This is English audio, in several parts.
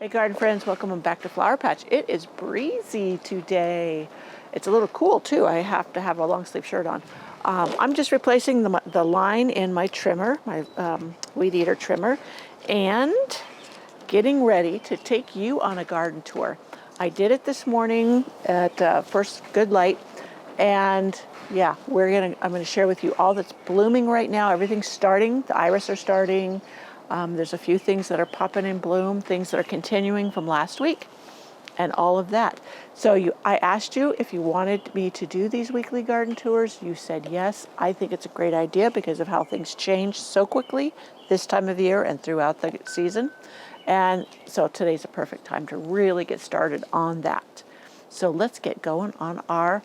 Hey garden friends, welcome back to Flower Patch. It is breezy today. It's a little cool too. I have to have a long sleeve shirt on. I'm just replacing the line in my trimmer, my weed eater trimmer, and getting ready to take you on a garden tour. I did it this morning at first good light, and yeah, I'm gonna share with you all that's blooming right now. Everything's starting. The iris are starting. There's a few things that are popping in bloom, things that are continuing from last week, and all of that. So I asked you if you wanted me to do these weekly garden tours. You said yes. I think it's a great idea because of how things change so quickly this time of year and throughout the season. And so today's a perfect time to really get started on that. So let's get going on our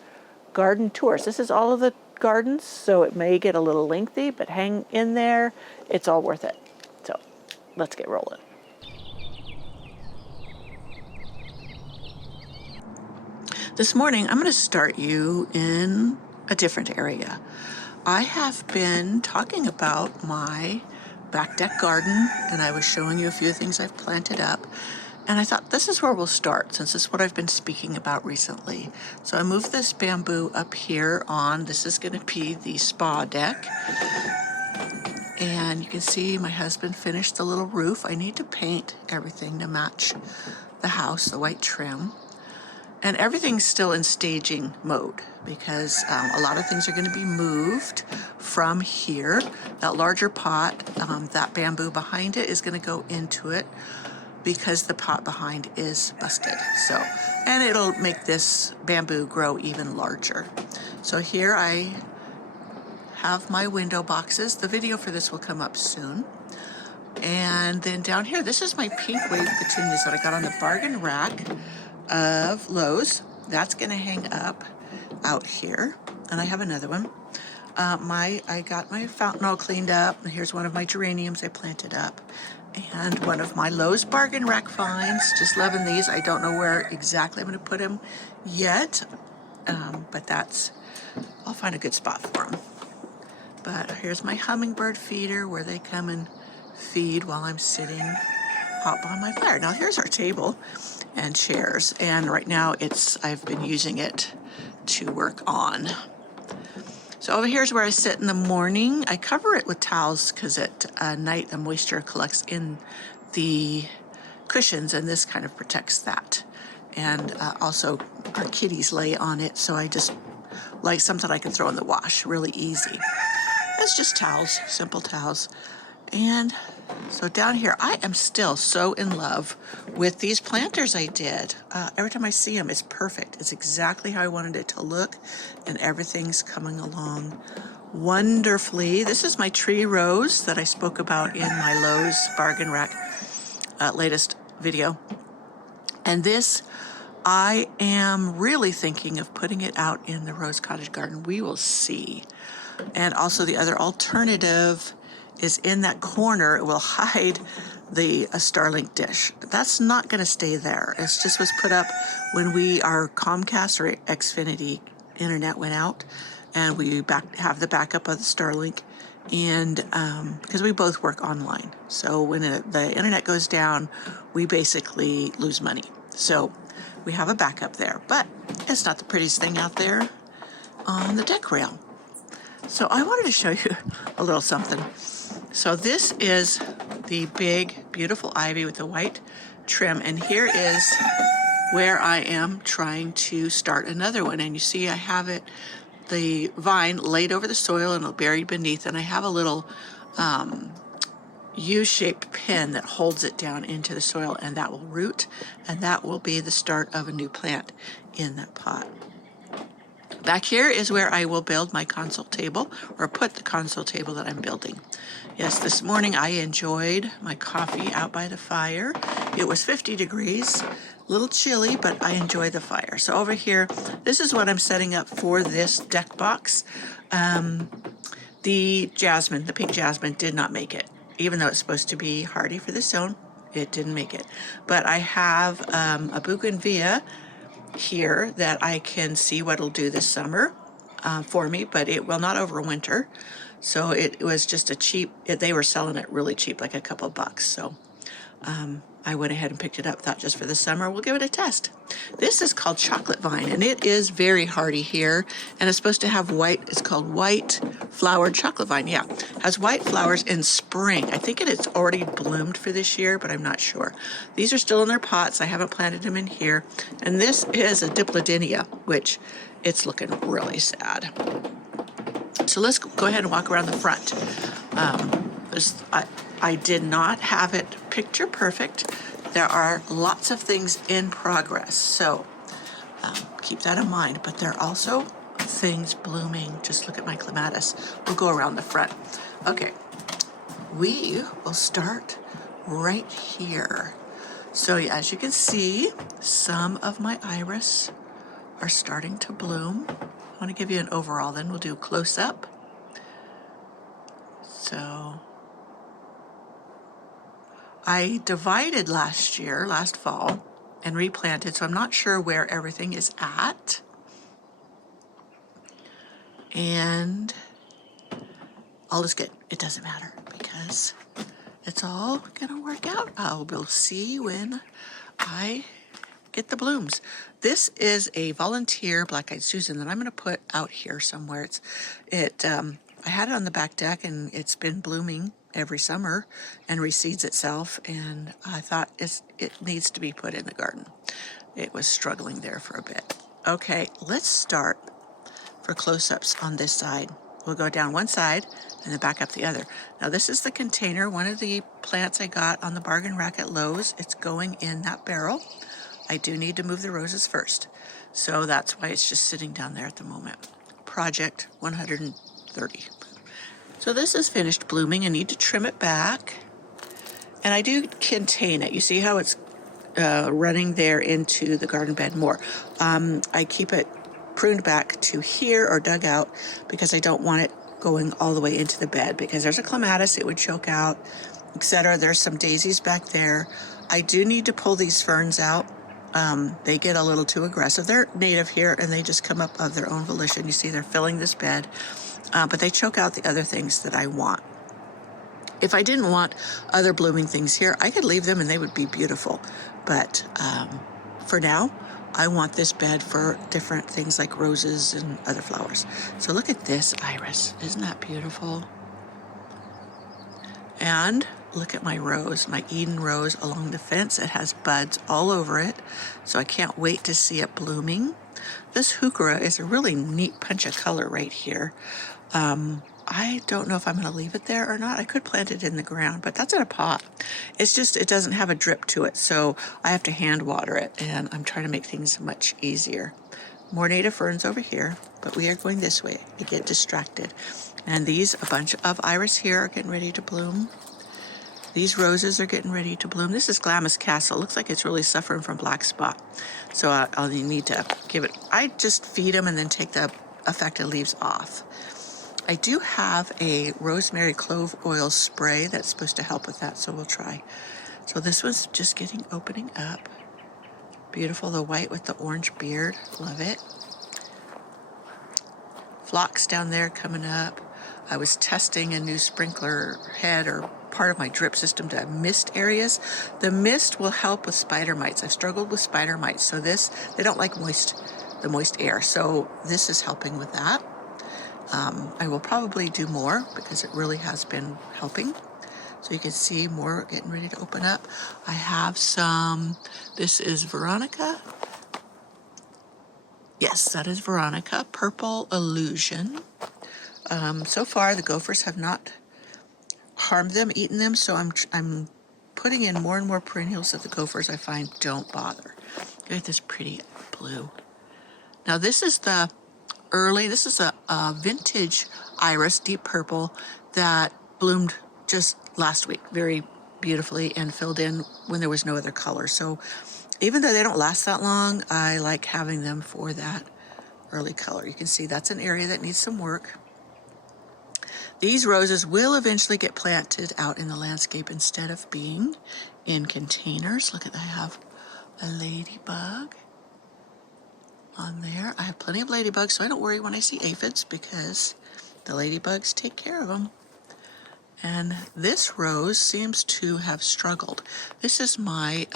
garden tours. This is all of the gardens, so it may get a little lengthy, but hang in there. It's all worth it. So let's get rolling. This morning, I'm going to start you in a different area. I have been talking about my back deck garden, and I was showing you a few things I've planted up. And I thought this is where we'll start, since this is what I've been speaking about recently. So I moved this bamboo up here on, this is going to be the spa deck. And you can see my husband finished the little roof. I need to paint everything to match the house, the white trim. And everything's still in staging mode because a lot of things are going to be moved from here. That larger pot, that bamboo behind it is going to go into it because the pot behind is busted. So, and it'll make this bamboo grow even larger. So here I have my window boxes. The video for this will come up soon. And then down here, this is my pink wave petunias that I got on the bargain rack of Lowe's. That's gonna hang up out here. And I have another one. I got my fountain all cleaned up. And here's one of my geraniums I planted up. And one of my Lowe's bargain rack finds. Just loving these. I don't know where exactly I'm gonna put them yet. But I'll find a good spot for them. But here's my hummingbird feeder where they come and feed while I'm sitting hot by my fire. Now here's our table and chairs, and right now I've been using it to work on. So over here's where I sit in the morning. I cover it with towels because at night the moisture collects in the cushions, and this kind of protects that. And also our kitties lay on it, so I just like something I can throw in the wash really easy. It's just towels, simple towels. And so down here, I am still so in love with these planters I did. Every time I see them, it's perfect. It's exactly how I wanted it to look, and everything's coming along wonderfully. This is my tree rose that I spoke about in my Lowe's bargain rack latest video. And this, I am really thinking of putting it out in the rose cottage garden. We will see. And also the other alternative is in that corner. It will hide the Starlink dish. That's not going to stay there. It just was put up when our Comcast or Xfinity internet went out, and we have the backup of the Starlink, and because we both work online. So when the internet goes down, we basically lose money. So we have a backup there, but it's not the prettiest thing out there on the deck rail. So I wanted to show you a little something. So this is the big, beautiful ivy with the white trim. And here is where I am trying to start another one. And you see I have the vine laid over the soil and buried beneath. And I have a little U-shaped pin that holds it down into the soil, and that will root. And that will be the start of a new plant in that pot. Back here is where I will build my console table, or put the console table that I'm building. Yes, this morning I enjoyed my coffee out by the fire. It was 50 degrees, a little chilly, but I enjoyed the fire. So over here, this is what I'm setting up for this deck box. The pink jasmine did not make it. Even though it's supposed to be hardy for the zone, it didn't make it. But I have a bougainvillea here that I can see what it'll do this summer for me, but it will not overwinter. So it was just they were selling it really cheap, like a couple bucks. So I went ahead and picked it up, thought just for the summer, we'll give it a test. This is called chocolate vine, and it is very hardy here, and it's supposed to have white, it's called white flowered chocolate vine, yeah. Has white flowers in spring. I think it's already bloomed for this year, but I'm not sure. These are still in their pots. I haven't planted them in here. And this is a diplodenia, which it's looking really sad. So let's go ahead and walk around the front. I did not have it picture perfect. There are lots of things in progress, so keep that in mind. But there are also things blooming. Just look at my clematis. We'll go around the front. Okay, we will start right here. So as you can see, some of my iris are starting to bloom. I want to give you an overall, then we'll do close up. So I divided last fall, and replanted, so I'm not sure where everything is at. And all is good. It doesn't matter because it's all gonna work out. We'll see when I get the blooms. This is a volunteer black-eyed Susan that I'm gonna put out here somewhere. I had it on the back deck, and it's been blooming every summer and reseeds itself, and I thought it needs to be put in the garden. It was struggling there for a bit. Okay, let's start for close-ups on this side. We'll go down one side and then back up the other. Now this is the container, one of the plants I got on the bargain rack at Lowe's. It's going in that barrel. I do need to move the roses first, so that's why it's just sitting down there at the moment. Project 130. So this is finished blooming. I need to trim it back, and I do contain it. You see how it's running there into the garden bed more. I keep it pruned back to here or dug out because I don't want it going all the way into the bed, because there's a clematis, it would choke out, etc. There's some daisies back there. I do need to pull these ferns out. They get a little too aggressive. They're native here, and they just come up of their own volition. You see they're filling this bed, but they choke out the other things that I want. If I didn't want other blooming things here, I could leave them and they would be beautiful. But for now, I want this bed for different things like roses and other flowers. So look at this iris. Isn't that beautiful? And look at my rose, my Eden rose along the fence. It has buds all over it, so I can't wait to see it blooming. This heuchera is a really neat punch of color right here. I don't know if I'm going to leave it there or not. I could plant it in the ground, but that's in a pot. It's just, it doesn't have a drip to it, so I have to hand water it, and I'm trying to make things much easier. More native ferns over here, but we are going this way. I get distracted. And these, a bunch of iris here are getting ready to bloom. These roses are getting ready to bloom. This is Glamis Castle. Looks like it's really suffering from black spot. So I'll need to give it, I just feed them and then take the affected leaves off. I do have a rosemary clove oil spray that's supposed to help with that, so we'll try. So this one's just opening up. Beautiful, the white with the orange beard, love it. Phlox down there coming up. I was testing a new sprinkler head or part of my drip system to mist areas. The mist will help with spider mites. I've struggled with spider mites, so this, they don't like the moist air, so this is helping with that. I will probably do more because it really has been helping. So you can see more getting ready to open up. I have some, this is Veronica. Yes, that is Veronica, Purple Illusion. So far the gophers have not harmed them, eaten them, so I'm putting in more and more perennials that the gophers I find don't bother. Look at this pretty blue. Now this is the this is a vintage iris, deep purple, that bloomed just last week very beautifully and filled in when there was no other color. So even though they don't last that long, I like having them for that early color. You can see that's an area that needs some work. These roses will eventually get planted out in the landscape instead of being in containers. Look at, I have a ladybug on there. I have plenty of ladybugs, so I don't worry when I see aphids because the ladybugs take care of them. And this rose seems to have struggled. This is my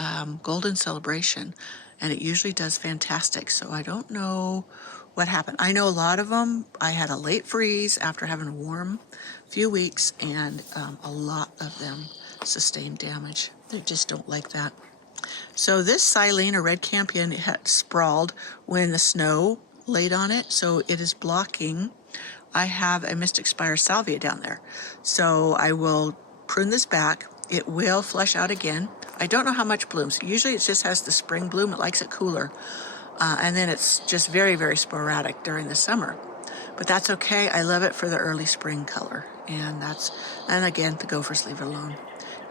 golden celebration, and it usually does fantastic. So I don't know what happened. I know a lot of them, I had a late freeze after having a warm few weeks, and a lot of them sustained damage. They just don't like that. So this silene, or red campion, it had sprawled when the snow laid on it, so it is blocking. I have a Mystic Spire salvia down there, so I will prune this back. It will flush out again. I don't know how much blooms. Usually it just has the spring bloom. It likes it cooler, and then it's just very, very sporadic during the summer. But that's okay. I love it for the early spring color, and again, the gophers leave it alone.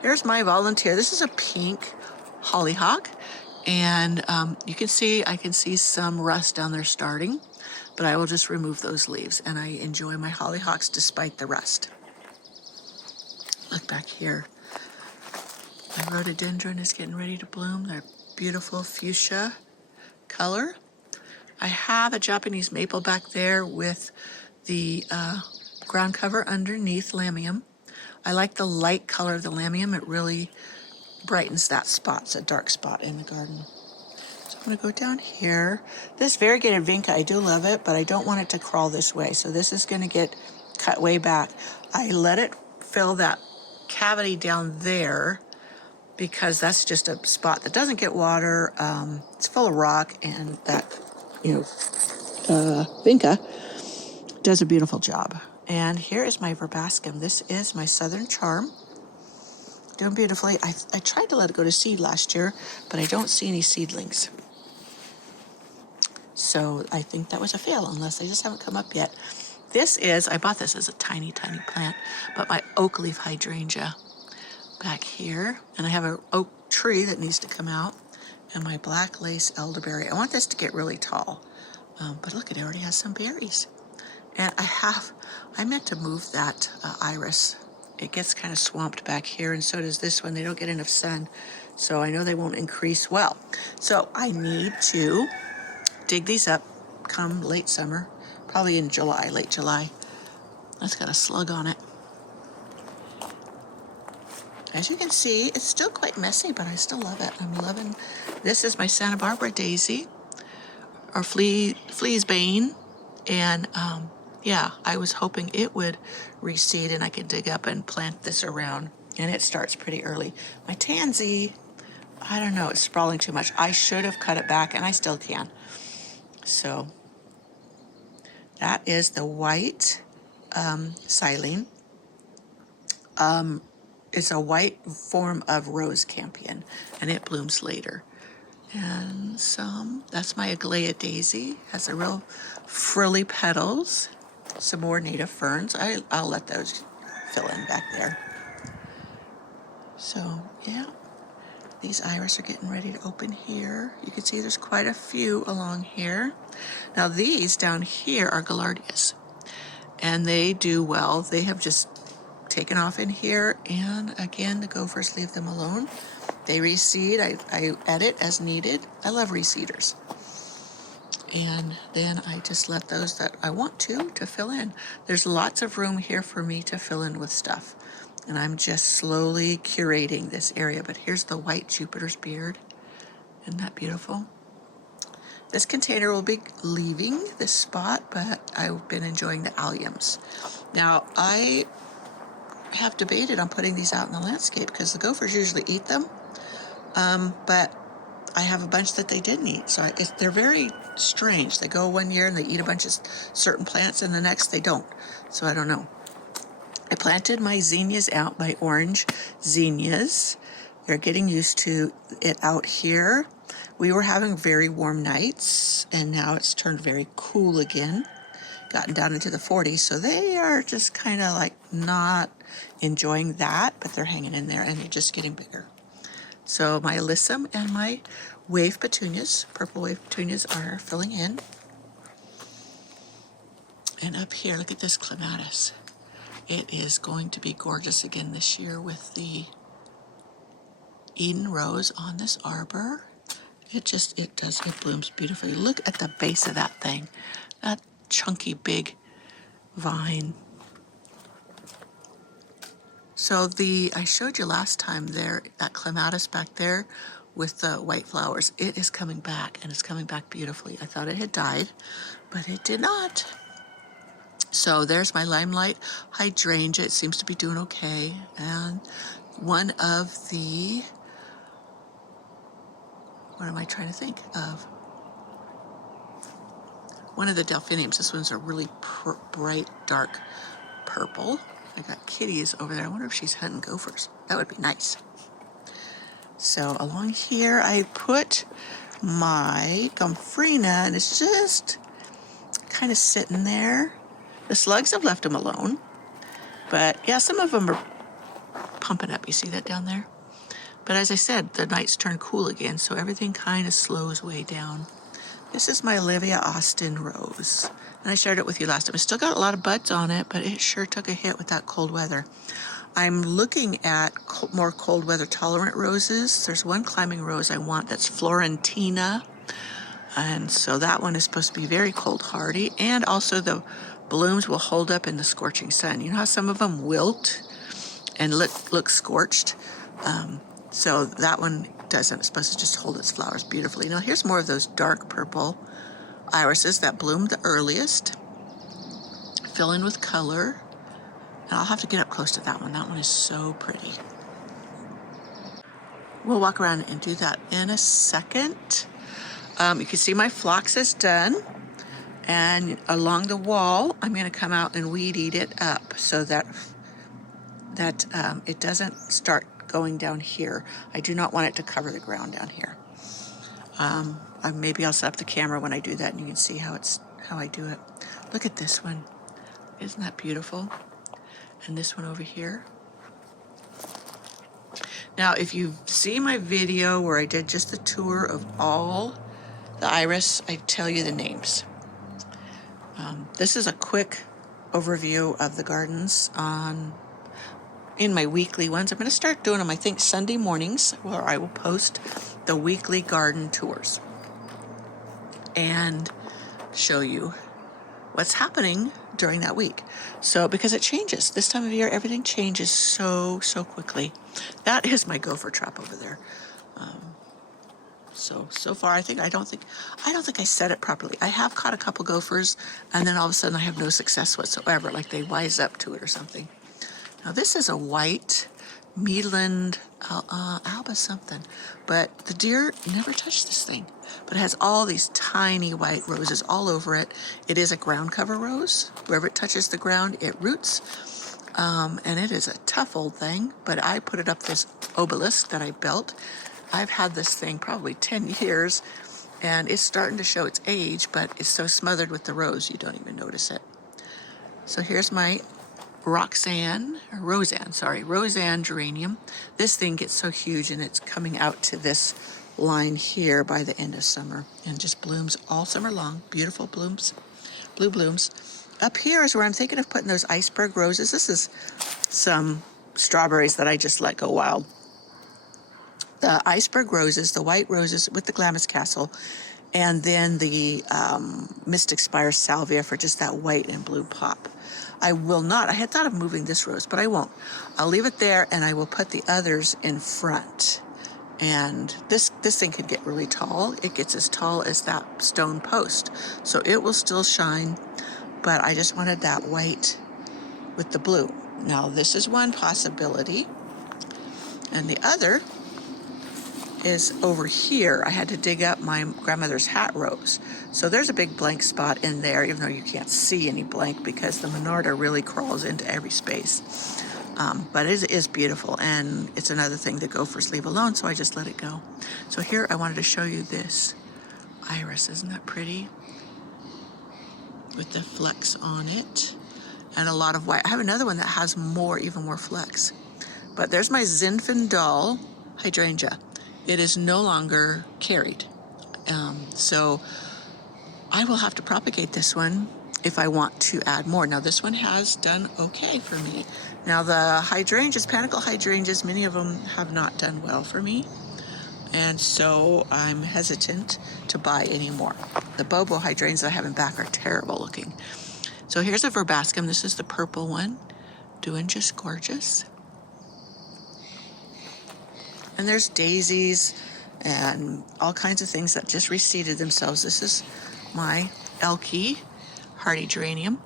Here's my volunteer. This is a pink hollyhock, and you can see, I can see some rust down there starting, but I will just remove those leaves, and I enjoy my hollyhocks despite the rust. Look back here. My rhododendron is getting ready to bloom. They're beautiful fuchsia color. I have a Japanese maple back there with the ground cover underneath lamium. I like the light color of the lamium. It really brightens that spot. It's a dark spot in the garden. So I'm going to go down here. This variegated vinca, I do love it, but I don't want it to crawl this way. So this is going to get cut way back. I let it fill that cavity down there because that's just a spot that doesn't get water. It's full of rock, and that, vinca does a beautiful job. And here is my verbascum. This is my Southern Charm. Doing beautifully. I tried to let it go to seed last year, but I don't see any seedlings. So I think that was a fail, unless they just haven't come up yet. I bought this as a tiny, tiny plant, but my oak leaf hydrangea back here. And I have an oak tree that needs to come out, and my black lace elderberry. I want this to get really tall, but look, it already has some berries. And I meant to move that iris. It gets kind of swamped back here, and so does this one. They don't get enough sun, so I know they won't increase well. So I need to dig these up come late summer, probably in July, late July. That's got a slug on it. As you can see, it's still quite messy, but I still love it. I'm loving, this is my Santa Barbara daisy, or flea's bane, and yeah, I was hoping it would reseed and I could dig up and plant this around, and it starts pretty early. My tansy, I don't know, it's sprawling too much. I should have cut it back, and I still can. So that is the white silene. It's a white form of rose campion, and it blooms later. And that's my Aglaia daisy. Has a real frilly petals. Some more native ferns. I'll let those fill in back there. So yeah, these iris are getting ready to open here. You can see there's quite a few along here. Now these down here are gaillardias, and they do well. They have just taken off in here, and again, the gophers leave them alone. They reseed. I edit as needed. I love reseeders. And then I just let those that I want to fill in. There's lots of room here for me to fill in with stuff, and I'm just slowly curating this area. But here's the white Jupiter's beard. Isn't that beautiful? This container will be leaving this spot, but I've been enjoying the alliums. Now, I have debated on putting these out in the landscape because the gophers usually eat them, but I have a bunch that they didn't eat, so they're very strange. They go one year and they eat a bunch of certain plants, and the next they don't. So I don't know. I planted my zinnias out, my orange zinnias. They're getting used to it out here. We were having very warm nights, and now it's turned very cool again. Gotten down into the 40s, so they are just kind of like not enjoying that, but they're hanging in there, and they're just getting bigger. So my alyssum and my wave petunias, purple wave petunias, are filling in. And up here, look at this clematis. It is going to be gorgeous again this year with the Eden rose on this arbor. It blooms beautifully. Look at the base of that thing. That chunky, big vine. So I showed you last time there, that clematis back there with the white flowers, it is coming back, and it's coming back beautifully. I thought it had died, but it did not. So there's my limelight hydrangea. It seems to be doing okay. And one of the, what am I trying to think of? One of the delphiniums. This one's a really bright, dark purple. I got kitties over there. I wonder if she's hunting gophers. That would be nice. So along here, I put my gomphrena, and it's just kind of sitting there. The slugs have left them alone. But yeah, some of them are pumping up. You see that down there? But as I said, the nights turn cool again, so everything kind of slows way down. This is my Olivia Austin rose, and I shared it with you last time. It's still got a lot of buds on it, but it sure took a hit with that cold weather. I'm looking at more cold weather tolerant roses. There's one climbing rose I want that's Florentina, and so that one is supposed to be very cold hardy, and also the blooms will hold up in the scorching sun. You know how some of them wilt and look scorched? So that one doesn't. It's supposed to just hold its flowers beautifully. Now here's more of those dark purple irises that bloomed the earliest. Fill in with color. And I'll have to get up close to that one. That one is so pretty. We'll walk around and do that in a second. You can see my phlox is done. And along the wall, I'm going to come out and weed eat it up so that it doesn't start going down here. I do not want it to cover the ground down here. Maybe I'll set up the camera when I do that, and you can see how I do it. Look at this one. Isn't that beautiful? And this one over here. Now, if you see my video where I did just the tour of all the iris, I tell you the names. This is a quick overview of the gardens in my weekly ones. I'm going to start doing them, I think, Sunday mornings, where I will post the weekly garden tours and show you what's happening during that week. So, because it changes. This time of year, everything changes so quickly. That is my gopher trap over there. So far, I don't think I set it properly. I have caught a couple gophers, and then all of a sudden I have no success whatsoever, like they wise up to it or something. Now this is a white Midland Alba something, but the deer never touched this thing. But it has all these tiny white roses all over it. It is a ground cover rose. Wherever it touches the ground, it roots. And it is a tough old thing, but I put it up this obelisk that I built. I've had this thing probably 10 years, and it's starting to show its age, but it's so smothered with the rose, you don't even notice it. So here's my Roseanne geranium. This thing gets so huge, and it's coming out to this line here by the end of summer, and just blooms all summer long. Beautiful blooms, blue blooms. Up here is where I'm thinking of putting those iceberg roses. This is some strawberries that I just let go wild. The iceberg roses, the white roses with the Glamis Castle, and then the Mystic Spire Salvia for just that white and blue pop. I had thought of moving this rose, but I won't. I'll leave it there, and I will put the others in front. And this thing could get really tall. It gets as tall as that stone post. So it will still shine, but I just wanted that white with the blue. Now, this is one possibility. And the other is over here. I had to dig up my grandmother's hat rose. So there's a big blank spot in there, even though you can't see any blank because the Monarda really crawls into every space. But it is beautiful, and it's another thing the gophers leave alone, so I just let it go. So here I wanted to show you this iris. Isn't that pretty? With the flecks on it and a lot of white. I have another one that has even more flecks. But there's my Zinfandel hydrangea. It is no longer carried. So I will have to propagate this one if I want to add more. Now this one has done okay for me. Now the hydrangeas, panicle hydrangeas, many of them have not done well for me. And so I'm hesitant to buy any more. The Bobo hydrangeas I have in back are terrible looking. So here's a verbascum. This is the purple one, doing just gorgeous. And there's daisies and all kinds of things that just reseeded themselves. This is my Elkie hardy geranium.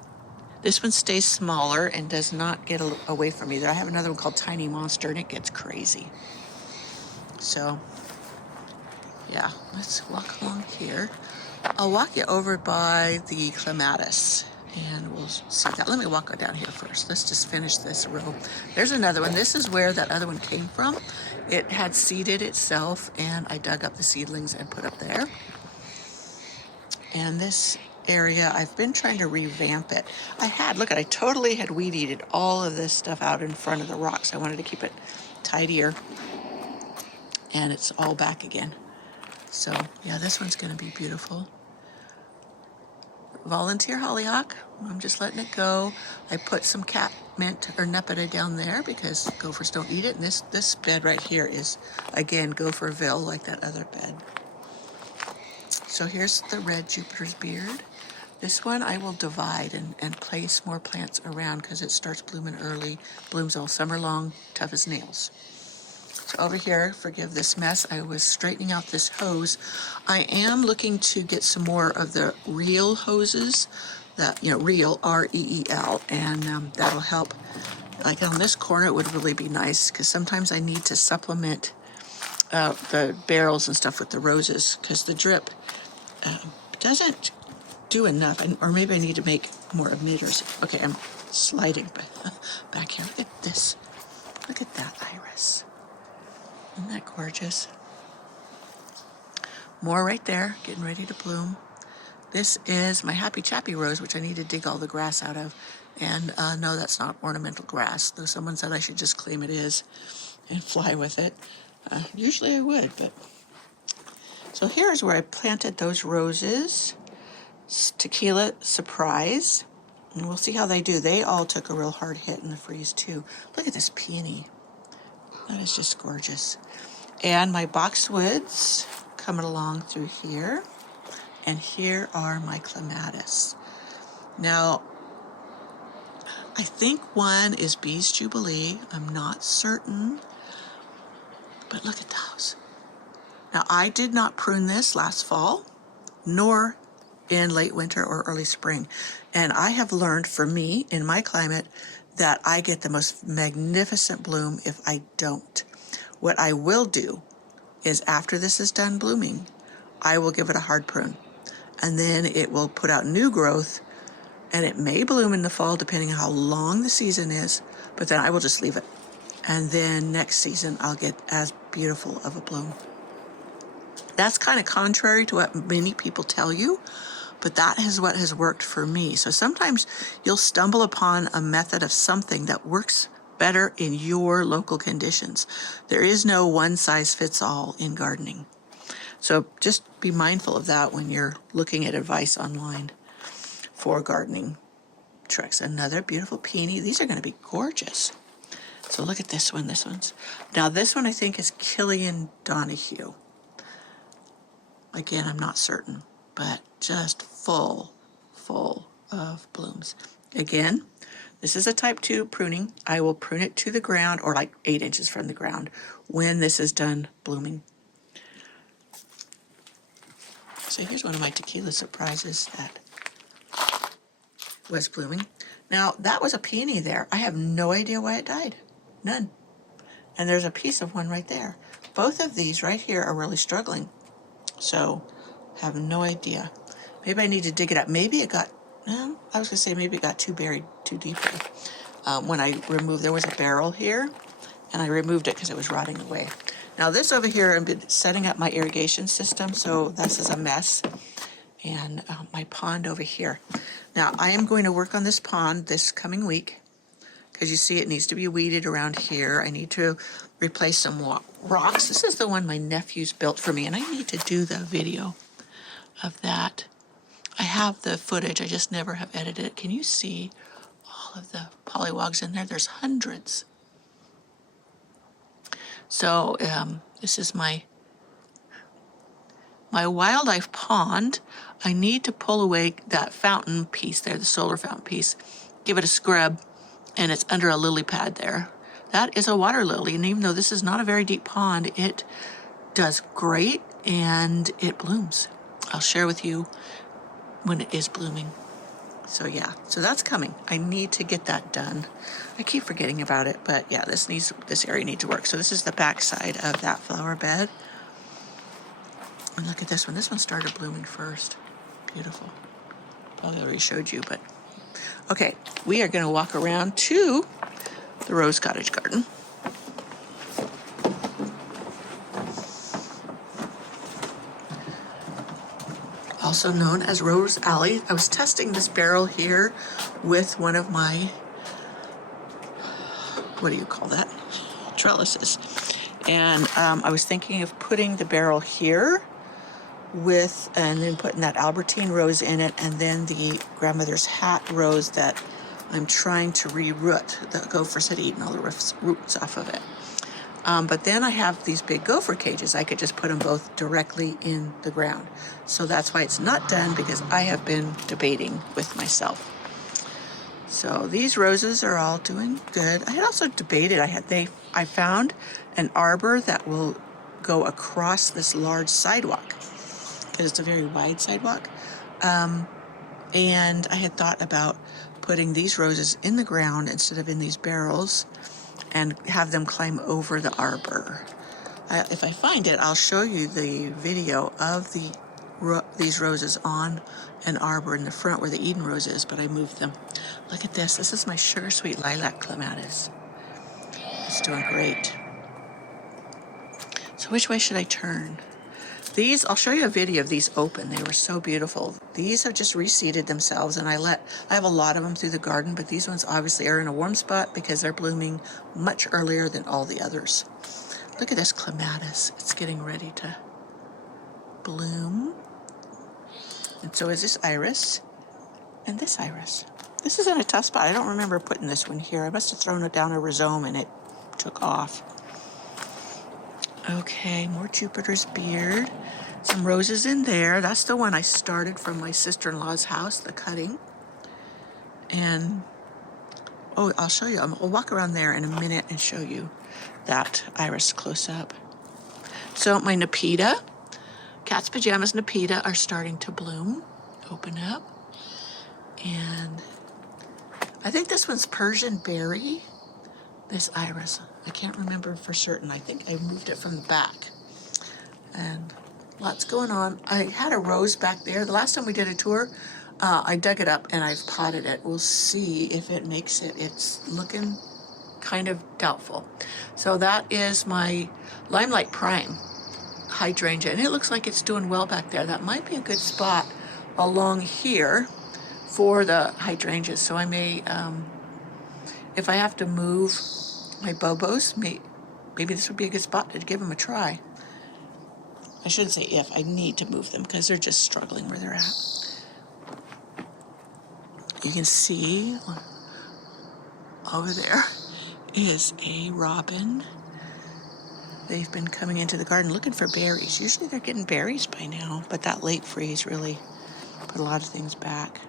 This one stays smaller and does not get away from me. I have another one called Tiny Monster, and it gets crazy. So, yeah, let's walk along here. I'll walk you over by the Clematis, and we'll see that. Let me walk down here first. Let's just finish this row. There's another one. This is where that other one came from. It had seeded itself, and I dug up the seedlings and put up there. And this area, I've been trying to revamp it. I totally had weed eated all of this stuff out in front of the rocks. I wanted to keep it tidier, and it's all back again. So yeah, this one's going to be beautiful. Volunteer hollyhock, I'm just letting it go. I put some catmint or nepeta down there because gophers don't eat it. And this bed right here is, again, Gopherville, like that other bed. So here's the red Jupiter's beard. This one I will divide and place more plants around because it starts blooming early, blooms all summer long, tough as nails. So over here, forgive this mess, I was straightening out this hose. I am looking to get some more of the reel hoses, that, reel, R-E-E-L, and that'll help. Like on this corner, it would really be nice because sometimes I need to supplement the barrels and stuff with the roses because the drip doesn't do enough, or maybe I need to make more emitters. Okay, I'm sliding back here. Look at this. Look at that iris. Isn't that gorgeous? More right there, getting ready to bloom. This is my Happy Chappy Rose, which I need to dig all the grass out of. And no, that's not ornamental grass, though someone said I should just claim it is and fly with it. Usually I would, but... So here's where I planted those roses. Tequila Surprise. And we'll see how they do. They all took a real hard hit in the freeze, too. Look at this peony. That is just gorgeous. And my boxwoods coming along through here. And here are my Clematis. Now, I think one is Bee's Jubilee. I'm not certain. But look at those. Now, I did not prune this last fall, nor in late winter or early spring. And I have learned, for me, in my climate, that I get the most magnificent bloom if I don't. What I will do is after this is done blooming, I will give it a hard prune. And then it will put out new growth, and it may bloom in the fall depending on how long the season is, but then I will just leave it. And then next season I'll get as beautiful of a bloom. That's kind of contrary to what many people tell you, but that is what has worked for me. So sometimes you'll stumble upon a method of something that works better in your local conditions. There is no one size fits all in gardening. So just be mindful of that when you're looking at advice online for gardening tricks. Another beautiful peony. These are going to be gorgeous. So look at this one. Now this one I think is Killian Donahue. Again, I'm not certain, but just full of blooms. Again, this is a type 2 pruning. I will prune it to the ground, or like 8 inches from the ground, when this is done blooming. So here's one of my Tequila Surprises that was blooming. Now, that was a peony there. I have no idea why it died. None. And there's a piece of one right there. Both of these right here are really struggling. So, have no idea. Maybe I need to dig it up. Maybe it got, I was going to say maybe it got too buried too deeply. When I removed, there was a barrel here, and I removed it because it was rotting away. Now this over here, I've been setting up my irrigation system, so this is a mess. And my pond over here. Now, I am going to work on this pond this coming week, because you see it needs to be weeded around here. I need to replace some rocks. This is the one my nephews built for me, and I need to do the video of that. I have the footage, I just never have edited it. Can you see all of the pollywogs in there? There's hundreds. So this is my wildlife pond. I need to pull away that fountain piece there, the solar fountain piece, give it a scrub, and it's under a lily pad there. That is a water lily, and even though this is not a very deep pond, it does great and it blooms. I'll share with you when it is blooming. So yeah, so that's coming. I need to get that done. I keep forgetting about it, but yeah, this area needs to work. So this is the back side of that flower bed. And look at this one. This one started blooming first. Beautiful. Probably already showed you, but okay. We are going to walk around to the rose cottage garden. Also known as Rose Alley. I was testing this barrel here with one of my, what do you call that? Trellises. And I was thinking of putting the barrel here and then putting that Albertine rose in it, and then the grandmother's hat rose that I'm trying to re-root. The gophers had eaten all the roots off of it. But then I have these big gopher cages. I could just put them both directly in the ground. So that's why it's not done, because I have been debating with myself. So these roses are all doing good. I had also debated, I found an arbor that will go across this large sidewalk, because it's a very wide sidewalk. And I had thought about putting these roses in the ground instead of in these barrels, and have them climb over the arbor. If I find it, I'll show you the video of these roses on an arbor in the front where the Eden rose is, but I moved them. Look at this. This is my sugar sweet lilac clematis. It's doing great. So which way should I turn? These, I'll show you a video of these open. They were so beautiful. These have just reseeded themselves, and I have a lot of them through the garden, but these ones obviously are in a warm spot because they're blooming much earlier than all the others. Look at this clematis. It's getting ready to bloom. And so is this iris and this iris. This is in a tough spot. I don't remember putting this one here. I must have thrown it down a rhizome and it took off. Okay, more Jupiter's beard. Some roses in there. That's the one I started from my sister-in-law's house, the cutting. And, oh, I'll show you. I'll walk around there in a minute and show you that iris close up. So my Nepeta, Cat's Pajamas Nepeta, are starting to bloom, open up. And I think this one's Persian berry, this iris. I can't remember for certain. I think I moved it from the back. And lots going on. I had a rose back there. The last time we did a tour, I dug it up and I've potted it. We'll see if it makes it. It's looking kind of doubtful. So that is my Limelight Prime hydrangea, and it looks like it's doing well back there. That might be a good spot along here for the hydrangeas. So I may, if I have to move my bobos, maybe this would be a good spot to give them a try. I shouldn't say if, I need to move them because they're just struggling where they're at. You can see over there is a robin. They've been coming into the garden looking for berries. Usually they're getting berries by now, but that late freeze really put a lot of things back.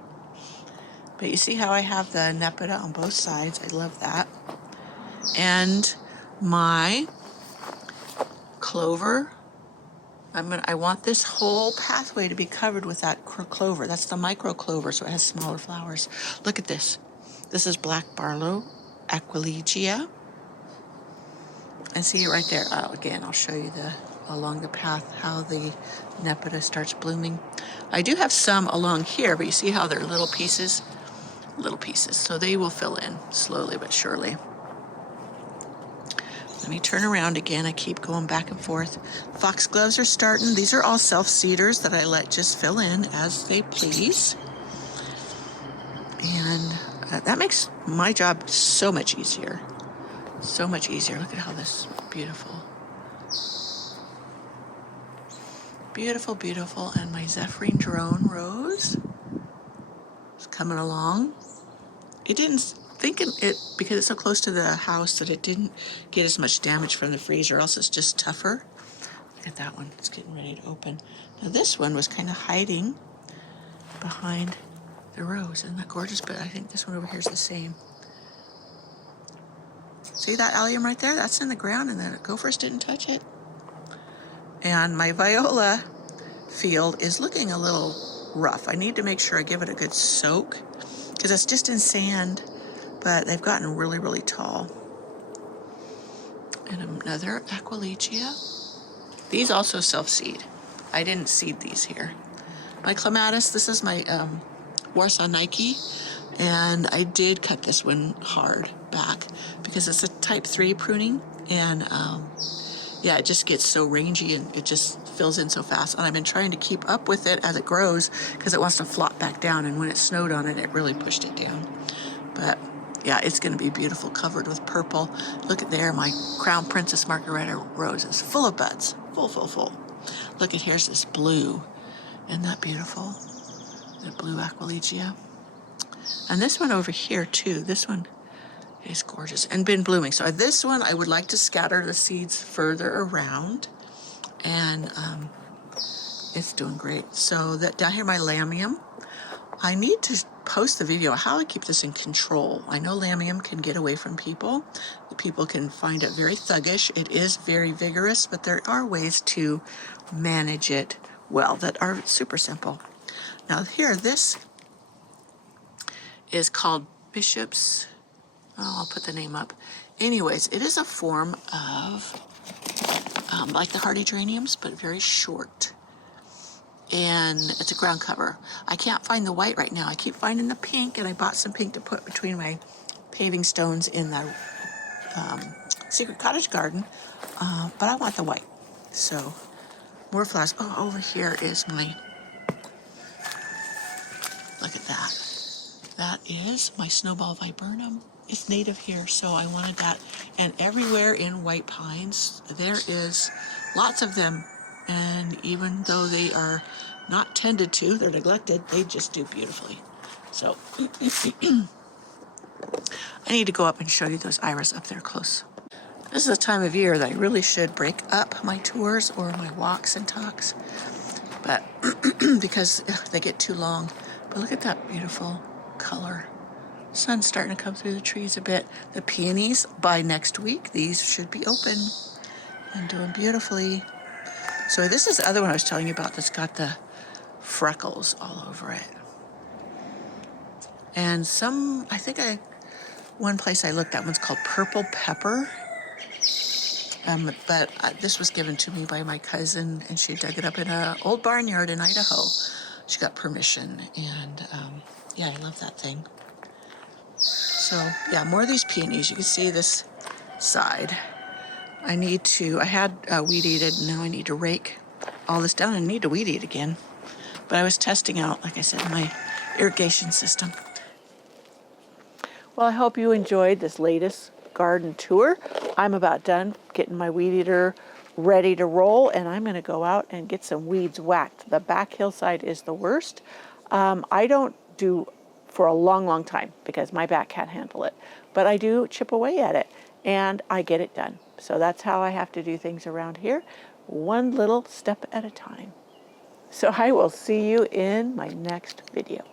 But you see how I have the Nepeta on both sides. I love that. And my clover, I want this whole pathway to be covered with that clover. That's the micro clover, so it has smaller flowers. Look at this. This is Black Barlow Aquilegia. And see it right there. Again, I'll show you along the path how the Nepeta starts blooming. I do have some along here, but you see how they're little pieces? Little pieces. So they will fill in slowly but surely. Let me turn around again. I keep going back and forth. Foxgloves are starting. These are all self-seeders that I let just fill in as they please. And that makes my job so much easier. So much easier. Look at how this is beautiful. Beautiful, beautiful. And my Zephyrine drone rose is coming along. It didn't think it, because it's so close to the house, that it didn't get as much damage from the freeze, or else it's just tougher. Look at that one. It's getting ready to open. Now this one was kind of hiding behind the rose. Isn't that gorgeous? But I think this one over here is the same. See that allium right there? That's in the ground, and the gophers didn't touch it. And my viola field is looking a little rough. I need to make sure I give it a good soak because it's just in sand, but they've gotten really, really tall. And another Aquilegia. These also self-seed. I didn't seed these here. My Clematis, this is my Warsaw Nike, and I did cut this one hard back because it's a type 3 pruning, and yeah, it just gets so rangy and it just fills in so fast. And I've been trying to keep up with it as it grows because it wants to flop back down, and when it snowed on it, it really pushed it down. But yeah, it's going to be beautiful, covered with purple. Look at there, my Crown Princess Margareta rose is full of buds, full. Look at here's this blue. Isn't that beautiful? The blue Aquilegia. And this one over here too, this one is gorgeous and been blooming. So this one, I would like to scatter the seeds further around, and it's doing great. So that down here, my Lamium, I need to post the video how I keep this in control. I know Lamium can get away from people. People can find it very thuggish. It is very vigorous, but there are ways to manage it well that are super simple. Now here, this is called Bishop's, oh, I'll put the name up. Anyways, it is a form of like the hardy geraniums, but very short. And it's a ground cover. I can't find the white right now. I keep finding the pink, and I bought some pink to put between my paving stones in the secret cottage garden, but I want the white. So more flowers. Oh, over here is my, look at that. That is my snowball viburnum. It's native here, so I wanted that. And everywhere in white pines, there is lots of them. And even though they are not tended to, they're neglected, they just do beautifully. So I need to go up and show you those iris up there close. This is a time of year that I really should break up my tours or my walks and talks, but because they get too long. But look at that beautiful color. Sun's starting to come through the trees a bit. The peonies, by next week, these should be open and doing beautifully. So this is the other one I was telling you about that's got the freckles all over it. And some, one place I looked, that one's called Purple Pepper. But this was given to me by my cousin, and she dug it up in an old barnyard in Idaho. She got permission, and yeah, I love that thing. So yeah, more of these peonies. You can see this side. I had weed eated, and now I need to rake all this down and need to weed eat again. But I was testing out, like I said, my irrigation system. Well, I hope you enjoyed this latest garden tour. I'm about done getting my weed eater ready to roll, and I'm going to go out and get some weeds whacked. The back hillside is the worst. I don't do for a long time because my back can't handle it, but I do chip away at it and I get it done. So that's how I have to do things around here, one little step at a time. So I will see you in my next video.